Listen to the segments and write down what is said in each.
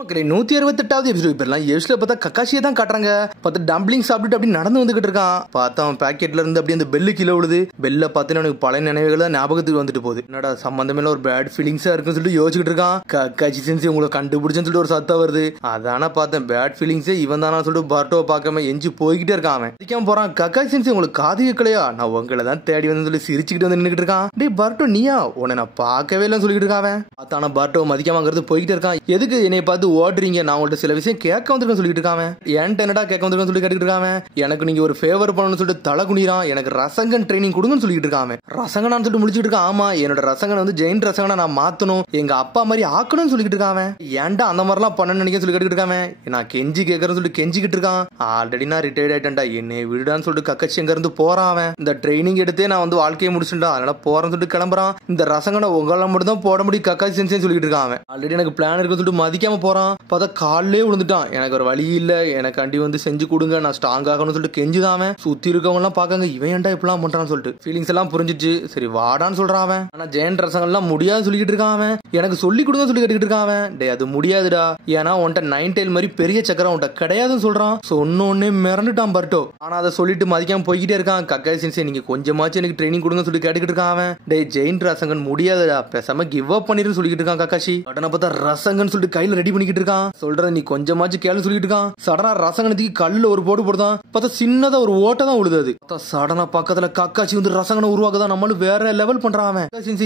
மக்களே 168வது எபிசோட் பேர்லாம் எவ்ஸ்ல பார்த்தா கக்காஷியை தான் காட்டுறாங்க. பார்த்தா டம்ப்ளிங் சாப்பிட்டு அப்படி நடந்து வந்துகிட்டு இருக்கான். பார்த்தா அவன் பாக்கெட்ல இருந்து அப்படியே அந்த பெல்லு கீழே விழுது. பெல்ல பார்த்தீங்கன்னா எனக்கு பழைய நினைவுகள் தான் ஞாபகத்துக்கு வந்துட்டு போகுது. என்னடா சம்பந்தமே ஒரு பேட் ஃபீலிங்ஸா இருக்குன்னு சொல்லிட்டு யோசிச்சுட்டு இருக்கான். கக்காஷி சென்சி உங்களை கண்டுபிடிச்சுன்னு சொல்லிட்டு ஒரு சத்தம் வருது. அதான பார்த்தேன் பேட் ஃபீலிங்ஸே இவன் தானா சொல்லிட்டு பர்ட்டோவை பார்க்காம எஞ்சி போய்கிட்டே இருக்கான். அவன் சிரிக்காம போறான். கக்காஷி சென்சி உங்களுக்கு காது கேட்கலையா, நான் உங்களை தான் தேடி வந்து சொல்லி சிரிச்சுக்கிட்டு வந்து நின்றுட்டு இருக்கான். டே பர்ட்டோ நீயா, உன்னை நான் பார்க்கவே இல்லைன்னு சொல்லிட்டு இருக்கான். பார்த்தானா பர்ட்டோ மதிக்காமங்கிறது போய்கிட்டே இருக்கான். எதுக்கு என்னை பார்த்து ஓடுறீங்க, நான் உங்கள்ட்ட சில விஷயம் கேட்க வந்திருக்கேன் சொல்லிட்டு இருக்காங்க. என்கிட்ட என்னடா கேட்க வந்திருக்கேன் சொல்லி கேட்டுட்டு இருக்காங்க. எனக்கு நீங்க ஒரு ஃபேவர் பண்ணணும்னு சொல்லிட்டு தலை குனிறான். எனக்கு ரசங்கன் ட்ரைனிங் கொடுங்கன்னு சொல்லிட்டு இருக்காங்க. ரசங்கனான்னு சொல்லிட்டு முடிச்சுட்டு இருக்கான். ஆமா, என்னோட ரசங்கனை வந்து ஜெயின் ரசங்கனா நான் மாத்தணும், எங்க அப்பா மாதிரி ஆக்கணும்னு சொல்லிட்டு இருக்காங்க. ஏன்டா அந்த மாதிரிலாம் பண்ண நினைக்க சொல்லி கேட்டுட்டு இருக்காங்க. நான் கெஞ்சி கேட்கறேன்னு சொல்லிட்டு கெஞ்சிக்கிட்டு இருக்கான். ஆல்ரெடி நான் ரிட்டையர்ட் ஆயிட்டேன்டா, என்னை விடுடான்னு சொல்லிட்டு கக்கச்சி எங்க இருந்து போறான். இந்த ட்ரைனிங் எடுத்தே நான் வந்து வாழ்க்கையை முடிச்சுட்டா, அதனால போறேன்னு சொல்லிட்டு கிளம்புறான். இந்த ரசங்கனை உங்களால மட்டும் தான் போட முடியும் கக்காச்சி சென்சேன்னு சொல்லிட்டு இருக்காங்க. ஆல்ரெடி எனக்கு பிளான் இருக்குன்னு சொல்லிட்டு மதிக்காம போறான். பார்த்தா காலிலே விழுந்துட்டான். எனக்கு ஒரு வழி இல்ல, எனக்கு அண்டி வந்து செஞ்சு கொடுங்க, நான் ஸ்ட்ராங் ஆகணும்னு சொல்லிட்டு கெஞ்சுதான். சுத்தி இருக்கவங்க எல்லாம் பாக்காங்க, இவன் ஏன்டா இப்பெல்லாம் பண்றான்னு சொல்லிட்டு ஃபீலிங்ஸ் எல்லாம் புரிஞ்சிச்சு. சரி வாடான்னு சொல்றான் அவன். ஆனா ஜெயன் ரசங்கள் எல்லாம் முடியாதுன்னு சொல்லிட்டு இருக்கான். அவன் எனக்கு சொல்லி கொடுங்க சொல்லி கேட்டுக்கிட்டு இருக்கான். டே அது முடியாதுடா, ஏன்னா உன்ட்ட 9 tail மாதிரி பெரிய சக்கரம் உன்ட்ட கிடையாதுன்னு சொல்றான். சொன்னோன்னே மிரண்டுட்டான் பர்ட்டோ. ஆனா அதை சொல்லிட்டு மதிக்காம போய்கிட்டே இருக்கான். கக்காய் சென்சே நீங்க கொஞ்சமாச்சும் எனக்கு ட்ரைனிங் கொடுங்க சொல்லி கேட்டுக்கிட்டு இருக்கான். டே ஜெயின் ரசங்கன் முடியாதுடா, பேசாம கிவ் அப் பண்ணிருன்னு சொல்லிட்டு இருக்கான் கக்காஷி. உடனே பார்த்தா ரசங்கன் சொல்லிட்டு கையில ரெடி பண்ணிக்கிட்டு இருக்கான். சொல்றத நீ கொஞ்சமாச்சு கேளு சொல்லிட்டு இருக்கான். சடனா ரசங்கனத்துக்கு கல்லுல ஒரு போடு போடுதான். பார்த்தா சின்னதா ஒரு ஓட்டை தான் விழுது. சடனா பக்கத்துல கக்காச்சி வந்து ரசங்கனை உருவாக்குதான். நம்மளும் வேற லெவல் பண்றான்.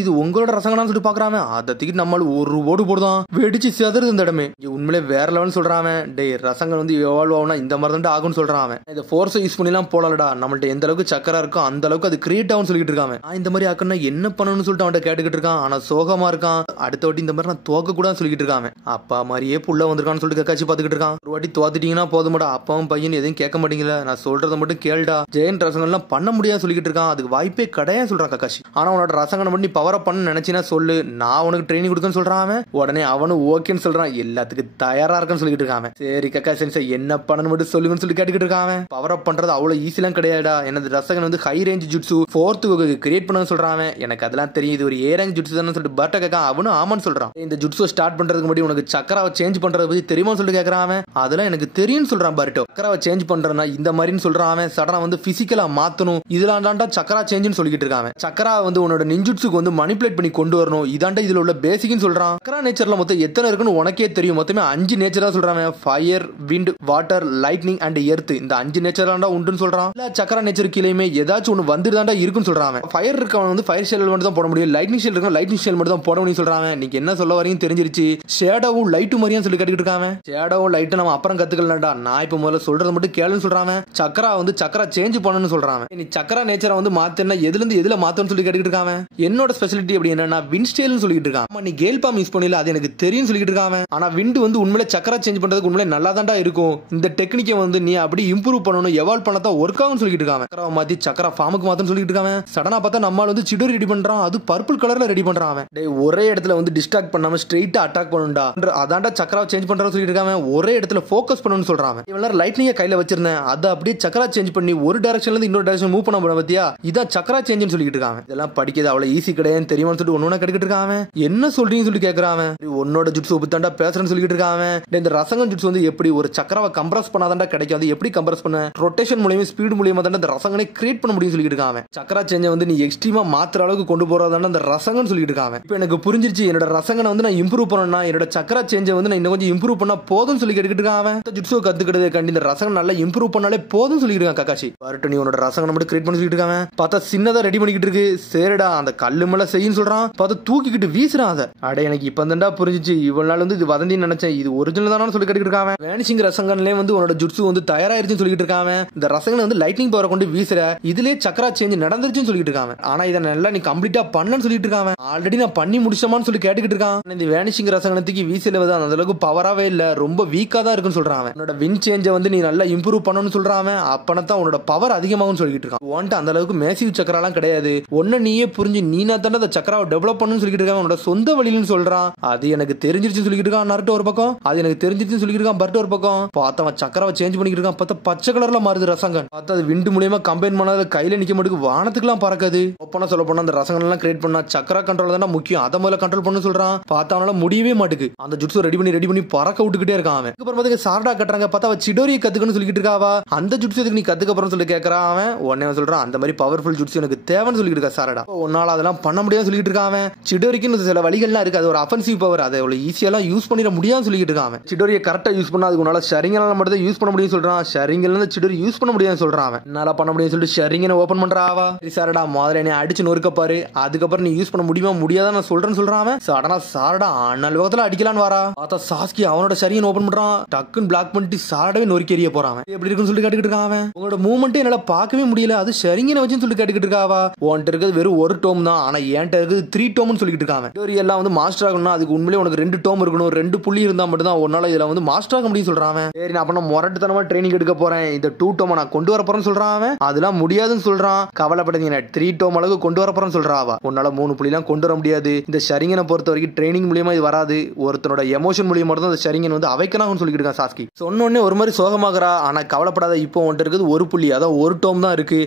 இது உங்களோட ரசங்கனான்னு சொல்லிட்டு பாக்குறான். அதை தூக்கி நம்மளும் ஒரு ஓடு போடுதான். வெடிச்சு செதறுது இந்த இடமே. உண்மையிலே வேற லெவல் சொல்றான். டே ரசங்கன் வந்து எவால்வ் ஆகும்னா இந்த மாதிரி தான் ஆகும்னு சொல்றான். இந்த ஃபோர்ஸை யூஸ் பண்ணி எல்லாம் போடலடா, நம்மள்ட்ட எந்த அளவுக்கு சக்கரா இருக்கோ அந்த அளவுக்கு அது கிரியேட் ஆகும் சொல்லிட்டு இருக்காங்க. இந்த மாதிரி ஆக்கணும்னா என்ன பண்ணணும்னு சொல்லிட்டு அவன்கிட்ட கேட்டுக்கிட்டு இருக்கான். ஆனா சோகமா இருக்கான். அடுத்த வாட்டி இந்த மாதிரி நான் தோக்க கூட சொல்லிட்டு இருக்காங்க. அப்பா மாதிரியே புள்ள வந்திருக்கான்னு சொல்லிட்டு கக்காச்சி பாத்துக்கிட்டு இருக்கான். ஒரு வாட்டி தோத்துட்டீங்கன்னா போதுமாடா, அப்பாவும் பையன் எதையும் கேட்க மாட்டீங்களா, நான் சொல்றதை மட்டும் கேளுடா. ஜெயன் ரசங்கன்லாம் பண்ண முடியாது சொல்லிட்டு இருக்கான். அதுக்கு வாய்ப்பே கிடையாது சொல்றான் கக்காஷி. ஆனா உன்னோட ரசங்கனை மட்டும் நீ பவர் அப் பண்ண நினைச்சினா சொல்லு, நான் உனக்கு ட்ரைனிங் கொடுக்கன்னு சொல்றான். உடனே அவனும் ஓகேன்னு சொல்றான். எல்லாத்துக்கும் தயாரா இருக்குன்னு சொல்லிட்டு இருக்கான். சரி கக்கா சென்சை என்ன பண்ணணும் மட்டும் சொல்லுங்கன்னு சொல்லி கேட்டுக்கிட்டு இருக்கான். பவர் அப் பண்றது அவ்வளவு ஈஸிலாம் கிடையாடா. எனது ரசகன் வந்து high range jutsu 4th create பண்ண சொல்றான். எனக்கு அதெல்லாம் தெரியும், இது ஒரு ஏ ரேஞ்ச் ஜுட்ஸு தான் சொல்லிட்டு பர்ட்ட கேட்கான். அவனும் ஆமான்னு சொல்றான். இந்த ஜுட்ஸு ஸ்டார்ட் பண்றதுக்கு முன்னாடி உனக்கு சக்கராவை சேஞ்ச் பண்றத பத்தி தெரியுமா சொல்லி கேட்கறான். அதெல்லாம் எனக்கு தெரியும்னு சொல்றான் பர்ட்டோ. சக்கராவை சேஞ்ச் பண்றேன்னா இந்த மாதிரின்னு சொல்றான். சடனா வந்து பிசிக்கலா மாத்தணும், இதெல்லாம் தாண்டா சக்கரா சேஞ்சுன்னு சொல்லிட்டு இருக்கான். சக்கரா வந்து உன்னோட நிஞ்சுட்ஸுக்கு வந்து மணிப்புலேட் பண்ணி கொண்டு வரணும், இதாண்டா இதுல உள்ள பேசிக்னு சொல்றான். சக்கரா நேச்சர்ல மொத்தம் எத்தனை இருக்குன்னு உனக்கே தெரியும். மொத்தமே 5 நேச்சரா சொல்றான். Fire, wind, water, lightning and earth. இந்த 5 நேச்சர் தாண்டா உண்டுன்னு சொல்றான். இல்ல சக்கரா நேச்சர் கீழேயுமே ஏதாச்சும் ஒன்று வந்துதாண்டா இருக்குன்னு சொல்றான். ஃபயர் இருக்கவன் வந்து ஃபயர் ஷெல் மட்டும் தான் போட முடியும், லைட்னிங் ஷெல் இருக்கவன் லைட்னிங் ஷெல் மட்டும் தான் போட முடியும் சொல்றான். நீங்க என்ன சொல்ல வரீங்கன்னு தெரிஞ்சிருச்சு. ஷேடோவும் லைட்டும் மாதிரியா சொல்லி கேட்டுக்கிட்டு இருக்காங்க. ஷேடோவும் லைட்டும் நம்ம அப்புறம் கத்துக்கலாம்டா, நான் இப்ப முதல்ல சொல்றதை மட்டும் கேளுன்னு சொல்றான். சக்கரா வந்து சக்கரா சேஞ்ச் பண்ணணும்னு சொல்றான். நீ சக்கரா நேச்சரை வந்து மாத்தனா எதுல இருந்து எதுல மாத்தணும்னு சொல்லி கேட்டுக்கிட்டு இருக்காங்க. என்னோட ஸ்பெஷாலிட்டி அப்படி என்னன்னா விண்ட் ஸ்டைல்னு சொல்லிட்டு இருக்கான். நீ கேல் பாம் யூஸ் பண்ணல, அது எனக்கு தெரியும் சொல்லிட்டு இருக்காங்க. ஆனா விண்ட் வந்து உண்மையிலே சக்கரா சேஞ்ச் பண்றதுக்கு உண்மையிலே நல்லா தான்டா இருக்கும். இந்த டெக்னிக்கை வந்து நீ அப்படி இம்ப்ரூவ் பண்ணணும், எவால்வ் பண்ணதான் ஒர்க் ஆகும்னு சொல்லிட்டு இருக்காங்க. சக்கரா மாத்தி சக்கரா ஃபார்முக்கு மாத்தணும்னு சொல்லிட்டு இருக்காங்க. சடனா பார்த்தா நம்மால் வந்து சிடு ரெடி பண்றான். அது பர்பிள் கலர்ல ரெடி பண்றான். ஒரே இடத்துல வந்து டிஸ்ட்ராக்ட் பண்ணாம ஸ்ட்ரெயிட்டா அட்டாக் பண்ணுடா, அதான்டா சக்கரா சேஞ்ச் பண்றன்னு சொல்லிட்டு இருக்காங்க. ஒரே இடத்துல ஃபோக்கஸ் பண்ணணும்னு சொல்றாங்க. இவன் லைட்னிங்க கையில வச்சிருந்தேன், அதை அப்படியே சக்கரா சேஞ்ச் பண்ணி ஒரு டைரக்ஷன்ல இருந்து இன்னொரு டைரக்ஷன் மூவ் பண்ண பத்தியா, இதான் சக்கரா சேஞ்ச் சொல்லிட்டு இருக்காங்க. இதெல்லாம் படிக்கிறது அவ்வளவு ஈஸி கிடையாது தெரியுமா சொல்லிட்டு ஒன்னொன்னு கேட்டுக்கிட்டு இருக்காங்க. என்ன சொல்றீங்கன்னு சொல்லி கேக்குறாங்க. உன்னோட ஜுட்ஸு உபத்தாண்டா பேசுறேன்னு சொல்லிட்டு இருக்காங்க. இந்த ரசங்கன் ஜுட்ஸு வந்து எப்படி ஒரு சக்கராவை கம்ப்ரஸ் பண்ணாதாண்டா கிடைக்கும், அது எப்படி கம்ப்ரஸ் பண்ண ரொட்டேஷன் மூலமா ஸ்பீட் மூலமா தான் இந்த ரசங்கனை கிரியேட் பண்ண முடியும் சொல்லிட்டு இருக்காங்க. சக்கரா சேஞ்ச வந்து நீ எக்ஸ்ட்ரீமா மாத்திர அளவுக்கு கொண்டு போறதாண்டா இந்த ரசங்கன் சொல்லிட்டு இருக்காங்க. இப்போ எனக்கு புரிஞ்சிருச்சு, என்னோட ரசங்கனை வந்து நான் இம்ப்ரூவ் பண்ணணும்னா என்னோட சக்கரா சேஞ்ச வந்து நான் இன்னும் கொஞ்சம் இம்ப்ரூவ் பண்ணா போதும்னு சொல்லி கேட்டுக்கிட்டு இருக்காங்க. ஜுட்ஸு கத்துக்கிட்டது கண்டி இந்த ரசங்கன் நல்லா இம்ப்ரூவ் பண்ணாலே போதும்னு சொல்லிட்டு இருக்காங்க கக்காஷி. வரட்டு நீ உன்னோட ரசங்கனை மட்டும் கிரியேட் பண்ணி சொல்லிட்டு இருக்காங்க. பார்த்தா சின்னதா ரெடி பண்ணிக்கிட்டு இருக்கு. சரிடா அந்த கல்லு மேல செய்யும் சொல்றான். பார்த்தா தூக்கிக்கிட்டு வீசுறான். அதை அட எனக்கு இப்ப தான்டா புரிஞ்சிச்சு, இவ்வளவு நாள் வந்து இது வதந்தின்னு நினைச்சேன், இது ஒரிஜினல் தானு சொல்லி கேட்டுக்கிட்டு இருக்காங்க. வேனிஷிங் ரசங்கன்லயே வந்து உன்னோட ஜுட்ஸு வந்து தயாராயிருச்சுன்னு சொல்லிட்டு இருக்காங்க. இந்த ரசங்கனை வந்து லைட்னிங் பவரை கொண்டு வீசுற, இதுலயே சக்கரா சேஞ்ச் நடந்துருச்சுன்னு சொல்லிட்டு இருக்காங்க. ஆனா இதை நல்லா நீ கம்ப்ளீட்டா பண்ணன்னு சொல்லிட்டு இருக்காங்க. ஆல்ரெடி நான் பண்ணி முடிச்சமான்னு சொல்லி கேட்டுக்கிட்டு இருக்கான். இந்த வேனிஷிங் ரசங்கனத்துக்கு வீசல வந்து அந்த அளவுக்கு பவராவே இல்ல, ரொம்ப வீக்கா தான் இருக்குன்னு சொல்றான். உன்னோட வின் சேஞ்ச வந்து நீ நல்லா இம்ப்ரூவ் பண்ணணும்னு சொல்றான். அப்பனத்தான் உன்னோட பவர் அதிகமாகும் சொல்லிட்டு இருக்கான். உன்ட்ட அந்த அளவுக்கு மேசிவ் சக்கராலாம் கிடையாது, ஒன்ன நீயே புரிஞ்சு நீனா தானே அந்த சக்கராவை டெவலப் பண்ணணும்னு சொல்லிட்டு இருக்காங்க. உன்னோட சொந்த வழியில்னு சொல்றான். அது எனக்கு தெரிஞ்சிருச்சு சொல்லிட்டு இருக்கான் நருட்டோ ஒரு பக்கம். அது எனக்கு தெரிஞ்சிருச்சு சொல்லிட்டு இருக்கான் பர்ட்டோ ஒரு பக்கம். பார்த்தவன் சக்கராவை சேஞ்ச் பண்ணிட்டு இருக்கான். பார்த்தா பச்சை கலர்ல மாறுது ரசங்கன். பார்த்தா அது விண்டு மூலியமா கம்பைன் பண்ணாத கையில நிக்க மாட்டுக்கு வானத்துக்குலாம் பறக்குது. ஒப்பனா சொல்ல போனா அந்த ரசங்கன் எல்லாம் கிரியேட் பண்ணா சக்கரா கண்ட்ரோல் தானே முக்கியம், அதை முதல்ல கண்ட்ரோல் பண்ணு சொல்றான். பார்த்தா அவனால முடியவே மாட்டுக்கு. அந்த ஜுட்ஸு ரெடி பண்ணி பறக்க விட்டுக்கிட்டே இருக்கான் அவன். அப்புறம் பாத்தீங்க சாரடா கட்டுறாங்க, பார்த்தா அவ சிடோரியை கத்துக்கணும்னு சொல்லிட்டு இருக்காவா. அந்த ஜுட்சு எதுக்கு நீ கத்துக்க போறன்னு சொல்லி கேட்கறான் அவன். உடனே சொல்றான் அந்த மாதிரி பவர்ஃபுல் ஜுட்சு எனக்கு தேவைன்னு சொல்லிட்டு இருக்கா சாரடா. உன்னால அதெல்லாம் பண்ண முடியாதுன்னு சொல்லிட்டு இருக்கான் அவன். சிடோரிக்கு சில வழிகள்லாம் இருக்கு, அது ஒரு அஃபென்சிவ் பவர், அதை அவ்வளவு ஈஸியெல்லாம் யூஸ் பண்ணிட முடியாதுன்னு சொல்லிட்டு இருக்கான் அவன். சிடோரியை கரெக்டா யூஸ் பண்ணா அதுக்கு உன்னால ஷரிங்கனால மட்டும் தான் யூஸ் பண்ண முடியும்னு சொல்றான். ஷரிங்கல இருந்து சிடோரி யூஸ் பண்ண முடியாதுன்னு சொல்றான் அவன். என்னால பண்ண முடியும்னு சொல்லிட்டு ஷரிங்கனை ஓபன் பண்றாவா. சரி சாரடா முதல்ல என்னை அடிச்சு நொறுக்க பாரு, அதுக்கப்புறம் நீ யூஸ் பண்ண முடியுமா முடியாதான் நான் சொல்றேன்னு சொல்றான் அவன். சடனா சாரடா அண்ணல் வேகத்துல அடிக்கலான்னு வரா. பார்த்தா சாஸ்கி அவனோட ஷரிங்கன் ஓபன் பண்றான், டக்குன்னு பிளாக் பண்ணிட்டு சாரடாவே நொறுக்கி எறிய போறான். எப்படி இருக்குன்னு சொல்லி கேட்டுக்கிட்டு இருக்கான் அவன். உங்களோட மூவ்மெண்ட் என்னால பார்க்கவே முடியல, அது ஷரிங்கனை வச்சுன்னு சொல்லி கேட்டுக்கிட்டு இருக்காவா. உன்கிட்ட இருக்கிறது வெறும் ஒரு டோம் தான், ஆனா என்கிட்ட இருக்குது 3 டோம்னு சொல்லிட்டு இருக்கான். சிடோரி எல்லாம் வந்து மாஸ்டர் ஆகணும்னா அதுக்கு உண்மையிலே உனக்கு 2 டோம் இருக்கணும், 2 புள்ளி இருந்தா மட்டும் தான் உன்னால இதுல வந்து மாஸ்டர் ஆக முடியும் சொல்றான். சரி நான் அப்ப முரட்டுத்தனமா ட்ரைனிங் எடுக்க போறேன், இந்த 2 டோம் நான் கொண்டு வர போறேன்னு சொல்றான் அவன். அதெல்லாம் முடியாதுன்னு சொல்றான். கவலைப்படாதீங்க 3 டோம் அளவுக்கு கொண்டு வர போறேன்னு சொல்றாவா. உன்னால 3 புள்ளிலாம் கொண்டு வர முடியாது, இந்த ஷரிங்கனை பொறுத்த வரைக்கும் ட்ரைனிங் மூலியமா இது வராது, ஒருத்தனோட எமோஷன் மூலியமா தான் இந்த ஷரிங்கன் வந்து அவைக்கணும்னு சொல்லிட்டு இருக்கான் சாஸ்கி. சொன்னோடனே ஒரு மாதிரி சோகமாகறா. ஆனா கவலைப்படாத, இப்போ உன்கிட்ட இருக்குது 1 புள்ளி, அதான் 1 டோம் தான் இருக்கு,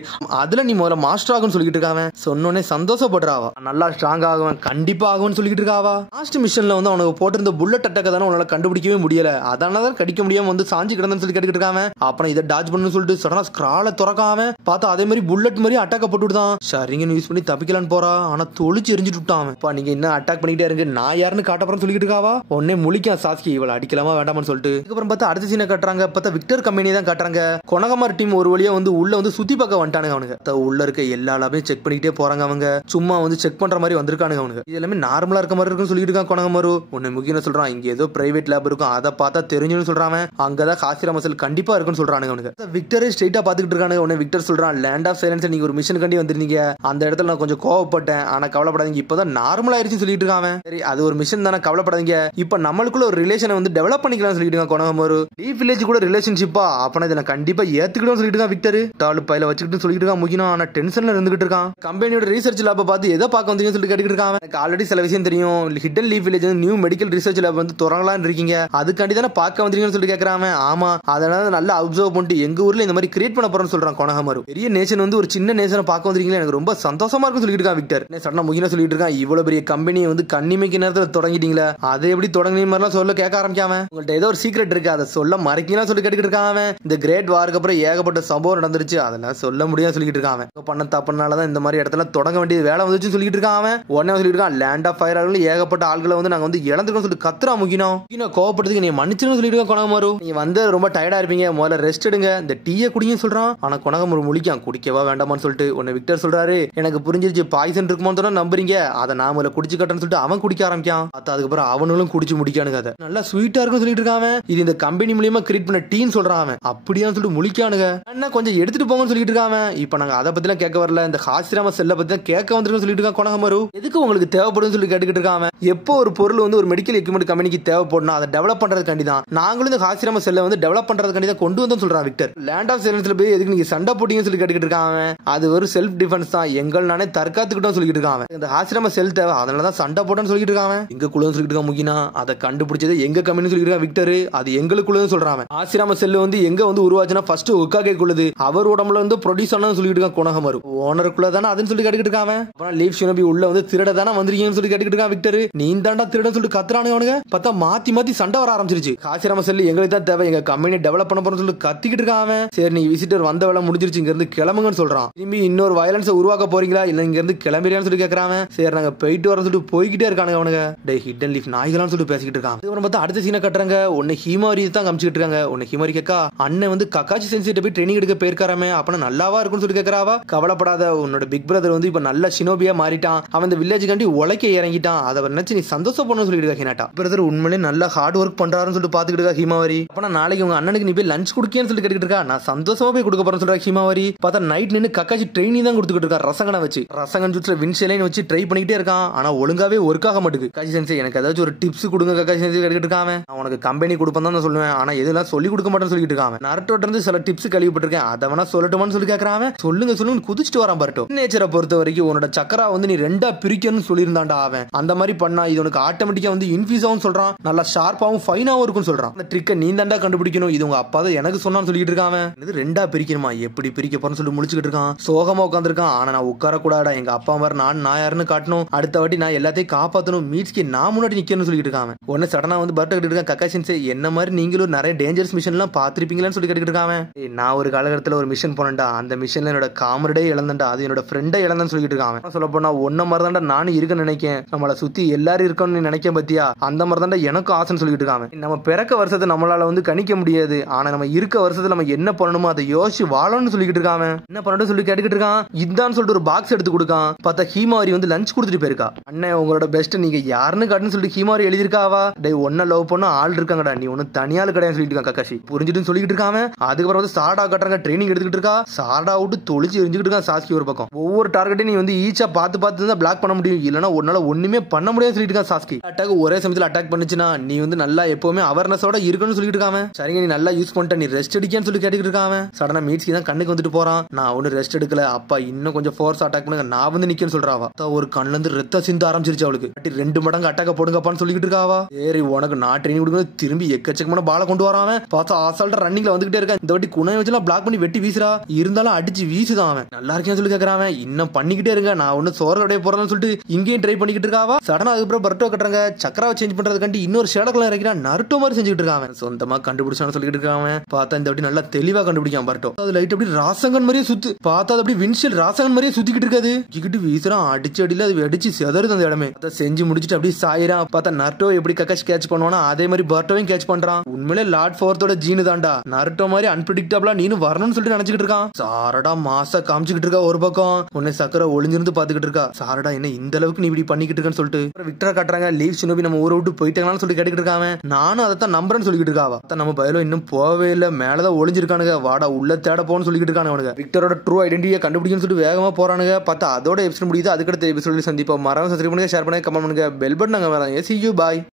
அதுல நீ முதல்ல மாஸ்டர் ஆகும்னு சொல்லிட்டு இருக்காவன். சொன்னோடனே சந்தோஷப்படுறாவா, நல்லா ஸ்ட்ராங் ஆகுவேன் கண்டிப்பா ஆகும்னு சொல்லிட்டு இருக்காவா. லாஸ்ட் மிஷன்ல வந்து அவனுக்கு போட்டிருந்த புல்லட் அட்டாக் தானே உன்னால கண்டுபிடிக்கவே முடியல, அதனாலதான் கடிக்க முடியாம வந்து சாஞ்சி கிடந்தன்னு சொல்லி கேட்டுக்கிட்டு இருக்காம. அப்புறம் இதை டாஜ் பண்ணு சொல்லிட்டு சடனா ஸ்கிரால துறக்காம பார்த்தா அதே மாதிரி புல்லட் மாதிரி அட்டாக் போட்டுட்டான். ஷரிங்கன் யூஸ் பண்ணி தப்பிக்கலான்னு போறா, ஆனா தொழிச்சு எரிஞ்சிட்டு விட்டான். நீங்க என்ன அட்டாக் பண்ணிக்கிட்டே இருக்கு, நான் யாருன்னு காட்ட போறேன்னு சொல்லிட்டு இருக்காவா. உடனே முழிக்கான் சாஸ்கி, இவளை அடிக்கலாமா வேண்டாமான்னு சொல்லிட்டு. அதுக்கப்புறம் பார்த்தா அடுத்த சீனை காட்டுறாங்க, பார்த்தா விக்டர் கம்பெனி தான் காட்டுறாங்க. கொனகமார் டீம் ஒரு வழியா வந்து உள்ள வந்து சுத்தி பார்க்க வந்துட்டானுங்க அவனுங்க. உள்ள இருக்க எல்லா லாபையும் செக் பண்ணிக்கிட்டே போறாங்க அவங்க, சும்மா வந்து செக் பண்ற மாதிரி வந்திருக்கானுங்க அவனுங்க. இது எல்லாமே நார்மலா இருக்க மாதிரி இருக்குன்னு சொல்லிட்டு இருக்கான் கொனகமாரு. ஒன்னு முக்கியம் சொல்றான், இங்க ஏதோ பிரைவேட் லேப் இருக்கும், அதை பார்த்தா தெரிஞ்சுன்னு சொல்றான். அங்கதான் காசிரா மசல் கண்டிப்பா இருக்குன்னு சொல்றானுங்க அவனுக்கு. விக்டரே ஸ்ட்ரைட்டா பாத்துக்கிட்டு இருக்கானுங்க. உடனே விக்டர் சொல்றான், லேண்ட் ஆஃப் சைலன்ஸ் நீங்க ஒரு மிஷன் கண்டி வந்திருந்தீங்க, அந்த இடத்துல நான் கொஞ்சம் கோவப்பட்டேன், ஆனா கவலைப்படாதீங்க இப்பதான் நார்மல் ஆயிருச்சு சொல்லிட்டு இருக்கான். சரி அது ஒரு மிஷன் தானே, கவலைப்படாதீங்க, இப்ப நம்மளுக்குள்ள ஒரு ரிலேஷனை வந்து டெவலப் பண்ணிக்கலாம் சொல்லிட்டு இருக்கான் கொனகமாரு. லீஃப் வில்லேஜ் கூட ரிலேஷன்ஷிப்பா, அப்பனா இதை கண்டிப்பா ஏத்துக்கிடும் சொல்லிட்டு இருக்கான் விக்டர். டாலு பையில வச்சுக்கிட்டு சொல்லிட்டு இருக்கான் முக்கியம், ஆனா டென்ஷன்ல இருந்துகிட்டு இருக்கான். கம்பெனியோட ரிசர்ச் லேப் பார்த்து எதை பார்க்க வந்தீங்கன்னு சொல்லிட்டு கேட்டுக்கிட்டு இருக்கான். எனக்கு ஆல்ரெடி சில விஷயம் தெரியும், hidden leaf village new medical research lab வந்து தொடங்கலாம்னு இருக்கீங்க, அதுக்காண்டி தானே பார்க்க வந்தீங்கன்னு சொல்லிட்டு கேட்கறான். ஆமா அதனால நல்லா அப்சர்வ் பண்ணிட்டு எங்க ஊர்ல இந்த மாதிரி கிரியேட் பண்ண போறேன்னு சொல்றான் கொனகமாரு. பெரிய நேஷன் வந்து ஒரு சின்ன நேஷனை பார்க்க வந்திருக்கீங்களா, எனக்கு ரொம்ப சந்தோஷமா இருக்குன்னு சொல்லிட்டு இருக்கான் விக்டர். சடனா முகினா சொல்லிட்டு இருக்கான், இவ்வளவு பெரிய கம்பெனியை வந்து கண்ணிமைக்கு நேரத்துல தொடங்கிட்டீங்களா, அதை எப்படி தொடங்கின மாதிரிலாம் சொல்ல கேட்க ஆரம்பிக்காம, உங்கள்ட்ட ஏதோ ஒரு சீக்ரெட் இருக்கு அதை சொல்ல மறைக்கலாம் சொல்லி கேட்டுக்கிட்டு இருக்கான். இந்த கிரேட் வாருக்கு அப்புறம் ஏகப்பட்ட சம்பவம் நடந்துருச்சு, அதெல்லாம் சொல்ல முடியாது சொல்லிட்டு இருக்கான். பண்ண தப்புனாலதான் இந்த மாதிரி இடத்துல தொடங்க வேண்டியது வேலை வந்துச்சு சொல்லிட்டு இருக்கான். உடனே சொல்லிட்டு இருக்கான், லேண்ட் ஆஃப் ஃபயர் ஆகல ஏகப்பட்ட ஆள்களை வந்து நாங்க வந்து இழந்துருக்கோம் சொல்லிட்டு கத்துறா முகினா. கோவப்பட்டதுக்கு நீ மன்னிச்சுன்னு சொல்லிட்டு இருக்கான் கொனகமாரு. நீ வந்து ரொம்ப டயர்டா இருப்பீங்க, முதல்ல ரெஸ்ட் எடுங்க, இந்த டீயை குடிங்க சொல்றான். ஆனா கொனகமாரு முழிக்கான், குடிக்கவா வேண்டாமான்னு சொல்லிட்டு. உடனே விக்டர் சொல்றாரு, எனக்கு புரிஞ்சிருச்சு பாய்சன் இருக்குமோன்னு சொன்னா நம்புறீங்க, அதை நான் முதல்ல குடிச்சு கட்டன்னு சொல்லிட்டு அவன் குடிக்க ஆரம்பிக்கான். அதுக்கப்புறம் அவனும் குடிச்சு முடிக்கானுங்க, அதை நல்லா ஸ்வீட்டா இருக்குன்னு சொல்லிட்டு இருக்கான். இது இந்த கம்பெனி மூலியமா கிரியேட் பண்ண டீன்னு சொல்றான். அப்படியான்னு சொல்லிட்டு முழிக்கானுங்க. என்ன கொஞ்சம் எடுத்துட்டு போங்கன்னு சொல்லிட்டு இருக்கான். இப்ப நாங்க அதை பத்தி எல்லாம் கேட்க வரல, இந்த ஹாசிராம செல்ல பத்தி தான் கேட்க வந்திருக்கோம் சொல்லிட்டு இருக்கான் கொனகமாரு. எதுக்கு உங்களுக்கு தேவைப்படும் சொல்லி கேட்டுக்கிட்டு இருக்கான். எப்போ ஒரு பொருள் வந்து ஒரு மெடிக்கல் எக்யூப்மெண்ட் கம்பெனிக்கு தேவைப்படணும், அதை டெவலப் பண்றதுக்காண்டி தான் நாங்களும் இந்த ஹாசிராம செல்ல வந்து டெவலப் பண்றதுக்காண்டி தான் கொண்டு வந்தோம் சொல்றான் விக்டர். லேண்ட் ஆஃப் சைலன்ஸ்ல போய் எதுக்கு நீங்க சண்டை போட்டீங்கன்னு சொல்லி கேட்டுக்கிட்டு இருக்கான். அது ஒரு செல்ஃப் டிஃபென்ஸ் தான், எங்கள் நானே தற்காத்துக்கிட்டோம் சொல்லிட்டு இருக்கான். இந்த ஹாசிராம செல் தேவை, அதனாலதான் சண்டை போட்டோன்னு சொல்லிட்டு இருக்கான். எங்க குழுன்னு சொல்லிட்டு இருக்கான் முக்கினா, அதை கண்டுபிடிச்சது எங்க கம்பெனி சொல்லிட்டு இருக்கான் விக்டர், அது எங்களுக்குள்ளது சொல்றான். ஹாசிராம செல் வந்து எங்க வந்து உருவாச்சுன்னா ஃபர்ஸ்ட் உக்காகே குழுது, அவர் உடம்புல வந்து ப்ரொடியூஸ் ஆனு சொல்லிட்டு இருக்கான் கொனகமாரு. ஓனருக்குள்ள தானே அதுன்னு சொல்லி கேட்டுக்கிட்டு இருக்கான். அப்புறம் லீஃப் ஷினோபி உள்ள வந்து திருட தானே வந்திருக்கீங்கன்னு சொல்லி கேட்டுக்கிட்டு இருக்கான் விக்டர். நீ தாண்டா திருடன்னு சொல்லிட்டு கத்துறானுங்க அவனுங்க. பார்த்தா மாத்தி மாத்தி சண்டை வர ஆரம்பிச்சிருச்சு. ஹாசிராம செல் எங்களுக்கு தான் தேவை, எங்க கம்பெனி டெவலப் பண்ண போறோம்னு சொல்லி கத்திக்கிட்டு இருக்கான். சரி நீ விசிட்டர் வந்த வேலை முடிஞ்சிருச்சு, இங்க இருந்து கிளம்புங்கன்னு சொல்றான். திரும்பி இன்னொரு வயலன்ஸ் உருவாக்க போறீங்களா இல்ல இங்க இருந்து கிளம்பிறியான்னு சொல்லி கேட்கறான். சரி நாங்க போயிட்டு வர சொல்லிட்டு போய்கிட்டே இருக்கானுங்க அவனுங்க. டே ஹிடன் லீஃப் நாய்களான்னு சொல்லிட்டு பேசிக்கிட்டு இருக்கான். அதுக்கப்புறம் பார்த்தா அடுத்த சீனை கட்டுறாங்க. ஒன்னு ஹிமாரி தான் காமிச்சிட்டு இருக்காங்க. ஒன்னு ஹிமாரி கேட்கா, அண்ணன் வந்து கக்காச்சி சென்சிட்ட போய் ட்ரைனிங் எடுக்க போயிருக்காராமே, அப்ப நல்லாவா இருக்கும்னு சொல்லி கேட்கறாவா. கவலைப்படாத, உன்னோட பிக் பிரதர் வந்து இப்ப நல்ல ஷினோபியா மாறிட்டான், அவன் இந்த வில்லேஜ் காண்டி உழைக்க இறங்கிட்டான், அதை நினைச்சு நீ சந்தோஷப்படணும்னு சொல்லிட்டு இருக்கா ஹினாட்டா. பிரதர் உண்மையிலே நல்லா ஹார்ட் ஒர்க் பண்றாருன்னு சொல்லிட்டு பாத்துக்கிட்டு இருக்கா ஹிமாவரி. அப்ப நாளைக்கு உங்க அண்ணனுக்கு நீ போய் லஞ்ச் குடுக்கேன்னு சொல்லி கேட்டுக்கிட்டு இருக்கா. நான் சந்தோஷமா போய் கொடுக்க போறேன்னு சொல்றா ஹிமாவரி. பார்த்தா நைட் நின்று கக்காச்சி ட்ரைனிங் தான் கொடுத்துக்கிட்டு இருக்கா ரசங்கனை வச்சு. ரசங்கன் ஜூட்ல வின்ஷலைன் வச்சு ட்ரை பண்ணிக்கிட்டே இருக்கான், ஆனா ஒழுங்காவே ஒர்க் ஆக மாட்டேங்குது. கக்காச்சி சென்சே எனக்கு ஏதாச்சும் ஒரு டிப்ஸ் கொடுங்க கக்காச்சி சென்சே கேட்டுக்கிட்டு இருக்கான். நான் உனக்கு கம்பெனி கொடுப்பேன் தான் சொல்லுவேன், ஆனா எதெல்லாம் சொல்லி கொடுக்க மாட்டேன்னு சொல்லிட்டு இருக்கான். நரட்டோட்ட இருந்து சில டிப்ஸ் கழிவுபட்டிருக்கேன், அதை வேணா சொல்லட்டுமான்னு சொல்லி கேட்கறான். சொல்லுங்க சொல்லுங்க குதிச்சுட்டு வரான் பாருட்டோ. நேச்சரை பொறுத்த வரைக்கும் உன்னோட சக்கரா வந்து நீ ரெண்டா பிரிக்கணும்னு சொல்லியிருந்தாண்டா அவன். அந்த மாதிரி பண்ணா இது உனக்கு ஆட்டோமேட்டிக்கா வந்து இன்ஃபியூஸ் ஆகும் சொல்றான், நல்லா ஷார்ப்பாவும் ஃபைனாவும் இருக்கும் சொல்றான். அந்த ட்ரிக்கை நீ தாண்டா கண்டுபிடிக்கணும், இது உங்க அப்பா தான் எனக்கு சொன்னான்னு சொல்லிட்டு இருக்கான். இது ரெண்டா பிரிக்கணுமா, எப்படி பிரிக்க போறேன்னு சொல்லி முடிச்சுக்கிட்டு இருக்கான். சோகமா உட்காந்துருக்கான். ஆனா நான் உட்கார கூடாடா, எங்க அப்பா மாதிரி நான் யாருன்னு காட்டணும், அடுத்த வாட்டி நான் எல்லாத்தையும் காப்பாற்றணும், மீட்ஸ்க்கு நான் முன்னாடி நிக்கணும்னு சொல்லிட்டு இருக்கான். உடனே உடனே சடனா வந்து பர்ட்டோ கிட்ட இருக்கான், கக்காஷி என்ன மாதிரி நீங்களும் நிறைய டேஞ்சரஸ் மிஷன் எல்லாம் பாத்திருப்பீங்களான்னு சொல்லி கேட்டுக்கிட்டு இருக்கான். நான் ஒரு காலகட்டத்தில் ஒரு மிஷன் போனேன்டா, அந்த மிஷன்ல என்னோட காமரடே இழந்தேன்டா, அது என்னோட ஃப்ரெண்டை இழந்தேன்னு சொல்லிட்டு இருக்கான். சொல்ல போனா ஒன்ன மாதிரி தான்டா நானும் இருக்கேன்னு நினைக்கேன், நம்மளை சுத்தி எல்லாரும் இருக்கணும்னு நினைக்கேன் பத்தியா, அந்த மாதிரி தான்டா எனக்கும் ஆசைன்னு சொல்லிட்டு இருக்காங்க. நம்ம பிறக்க வருஷத்தை நம்மளால வந்து கணிக்க முடியாது, ஆனா நம்ம இருக்க வருஷத்துல நம்ம என்ன பண்ணணுமோ அதை யோசிச்சு வாழணும்னு சொல்லிட்டு இருக்காங்க. என்ன பண்ணணும் சொல்லி கேட்டுக்கிட்டு இருக்கான். இதான் சொல்லிட்டு ஒரு பாக்ஸ் எடுத்து கொடுக்கான். பார்த்தா ஹீமாரி வந்து லஞ்ச் கொடுத்துட்டு போயிருக்கா. அண்ணன் உங்களோட பெஸ்ட் நீங்க யாருன்னு காட்டுன்னு சொல்லிட்டு ஹீமாரி எழுதிருக்காவா. டேய் ஒன்ன லவ் பண்ண ஆள் இருக்காங்கடா, நீ ஒன்னும் தனியாள் கிடையாது சொல்லிட்டு இருக்கான் கக்காஷி. புரிஞ்சுட்டு சொல்லிட்டு இருக்காம. அதுக்கப்புறம் வந்து சாரடா கட்டுறாங்க, ட்ரைனிங் எடுத்துக்கிட்டு இருக்கா. சாரடா விட்டு தொழிச்சு எரிஞ்சுக்கிட்டு இருக்கான் சாஸ்கி ஒரு பக்கம். ஒவ்வொரு டார்கெட்டையும் நீ வந்து ஈச்சா பார்த்து தான் பிளாக் பண்ண முடியும், இல்லனா உன்னால ஒண்ணுமே பண்ண முடியாது சொல்லிட்டு இருக்கான் சாஸ்கி. அட்டாக் ஒரே சமயத்துல அட்டாக் பண்ணுச்சுன்னா நீ வந்து நல்லா எப்பவுமே அவேர்னஸோட இருக்கணும்னு சொல்லிட்டு இருக்காம. சரிங்க நீ நல்லா யூஸ் பண்ணிட்ட, நீ ரெஸ்ட் எடுக்கன்னு சொல்லி கேட்டுக்கிட்டு இருக்காம. சடனா மீட்ஸ்கி தான் கண்ணுக்கு வந்துட்டு போறான். நான் ஒன்னும் ரெஸ்ட் எடுக்கல அப்பா, இன்னும் கொஞ்சம் ஃபோர்ஸ் அட்டாக் பண்ணுங்க, நான் வந்து நிக்கன்னு சொல்றாவா. ஒரு கண்ணுல இருந்து ரத்த சிந்த ஆரம்பிச்சிருச்சு அவளுக்கு. 2 மடங்கு அட்டாக்க போடுங்கப்பான்னு சொல்லிட்டு இருக்காவா. சரி உனக்கு நான் ட்ரெயினிங் கொடுக்கணும், திரும்பி எக்கச்சக்கமான பால கொண்டு வராம. பார்த்தா ஆசால்ட்டா ரன்னிங்ல வந்துகிட்டே இருக்கான். இந்த வாட்டி குணை வச்சுலாம் பிளாக் பண்ணி வெட்டி வீசுறா, இருந்தாலும் அடிச்சு வீசுதான் அவன். நல்லா இருக்கேன்னு சொல்லி கேட்கறான். இன்னும் பண்ணிக்கிட்டே இருங்க, நான் ஒன்னும் சோறு அடைய போறேன்னு சொல்லிட்டு இங்கேயும் ட்ரை பண்ணிக்கிட்டு இருக்காவா. சடனா அதுக்கப்புறம் பர்ட்டோ கட்டுறாங்க, சக்கராவை சேஞ்ச் பண்றதுக்காண்டி இன்னொரு ஷேடக்குள்ள இறக்கிறான். நருட்டோ மாதிரி செஞ்சுட்டு இருக்காங்க, சொந்தமா கண்டுபிடிச்சான்னு சொல்லிட்டு இருக்காங்க. பார்த்தா இந்த வாட்டி நல்லா தெளிவா கண்டுபிடிக்கான் பர்ட்டோ. அது லைட் அப்படி ராசங்கன் மாதிரியே சுத்து. பார்த்தா அப்படி வின்ஷியல் ராசங்கன் மாதிரியே சுத்திக்கிட்டு இருக்காது. கிட்டு வீசுறான், அடிச்சு அடியில அது வெடிச்சு செதறுது அந்த இடமே. அதை செஞ்சு முடிச்சுட்டு அப்படியே சாயிரான். பார்த்தா நருட்டோ எப்படி கக்காஷி கேட்ச் பண்ணுவானா அதே மாதிரி பர்ட்டோவையும் கேட்ச் பண்றான். உண்மையிலே லார்ட் ஃபோர்த்தோட ஜீனு தான்டா. நருட்டோ மாதிரி அன்பிரடிக்டபிளா நீனு வரணும்னு சொல்லிட்டு நினைச்சுக்கிட்டு இருக்கான். சாரடா மாசா காமிச்சுக்கிட்டு இருக்கா ஒரு பக்கம். உன்னை சக்கரை ஒளிஞ்சிருந்து பாத்துக்கிட்டு இருக்கா. சாரடா என்ன இந்த அளவுக்கு நீ இப்படி பண்ணிக்கிட்டு இருக்கன்னு சொல்லிட்டு விக்டரா காட்டுறாங்க. லீவ் ஷினோபி நம்ம ஊரை விட்டு போயிட்டாங்கன்னு சொல்லி கேட்டுக்கிட்டு இருக்காங்க. நானும் அதை தான் நம்புறேன்னு சொல்லிக்கிட்டு இருக்காவா. நம்ம பயலோ இன்னும் போவே இல்ல, மேலதான் ஒளிஞ்சிருக்கானுங்க, வாடா உள்ள தேட போன்னு சொல்லிக்கிட்டு இருக்கானுங்க. விக்டரோட ட்ரூ ஐடென்டிட்டியை கண்டுபிடிக்கணும்னு சொல்லிட்டு வேகமா போறானுங்க. பார்த்தா அதோட எபிசோட் முடியுது. அதுக்கடுத்த எபிசோட் சந்திப்போம். மறக்காம சப்ஸ்கிரைப் பண்ணுங்க, ஷேர் பண்ணுங்க, கமெண்ட் பண்ணுங்க, பெல் பட்டன் நாங்க வராங்க. See you, bye.